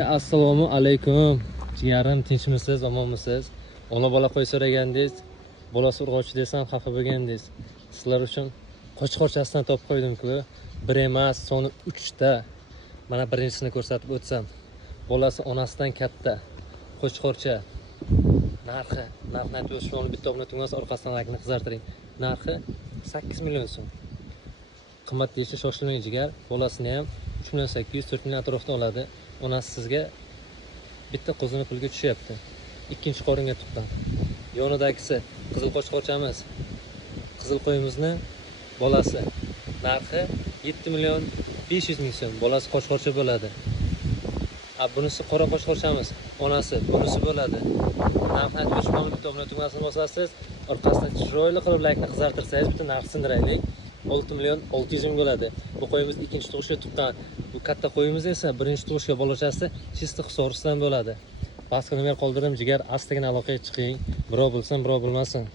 Assalomu alaykum. Jigarim, tinchmisiz, omonmisiz? Ona bola qo'y so'ragandingiz, bolasi urg'ochi desam xafa bo'lgandingiz. Sizlar uchun qo'chqorchasidan topib qo'ydim-ku. Bir emas, soni 3 ta. Mana birinchisini ko'rsatib o'tsam. Bolasi onasidan katta. Qo'chqorcha. Narxni aytib o'tishni olib bitta obuna tungas orqasidan lagni qizartiring. Narxi 8 million so'm. Qimmat deyishga shoshilmang jigar. Bolasini ham 3 million 800 4 million atrofida oladi. Onasi sizga bitta qo'zini pulga tushyapti. Ikkinchi qoringa tuqqan. Yonidagisi qizil qo'chqorchamiz. Qizil qo'yimizni bolasi. Narxi 7 million 500 ming so'm. Bolasi qo'chqorcha bo'ladi. Bunisi qora qo'chqorchamiz. Onasi bunisi bo'ladi. Narxni aytib o'tishmani bitta obuna tugmasini bosasiz. Orqasidan chiroyli qilib laykni qizartirsangiz bitta narx sindiraylik. 6 million 600 ming bo'ladi. Bu qo'yimiz ikkinchi tug'ishga tuqqan. Bu katta qo'yimiz esa birinchi tug'ishga bolachasi chista hisorisidan bo'ladi. Pastga nomer qoldirdim jigar, astagina aloqaga chiqing. Birov bilsin, birov bilmasin.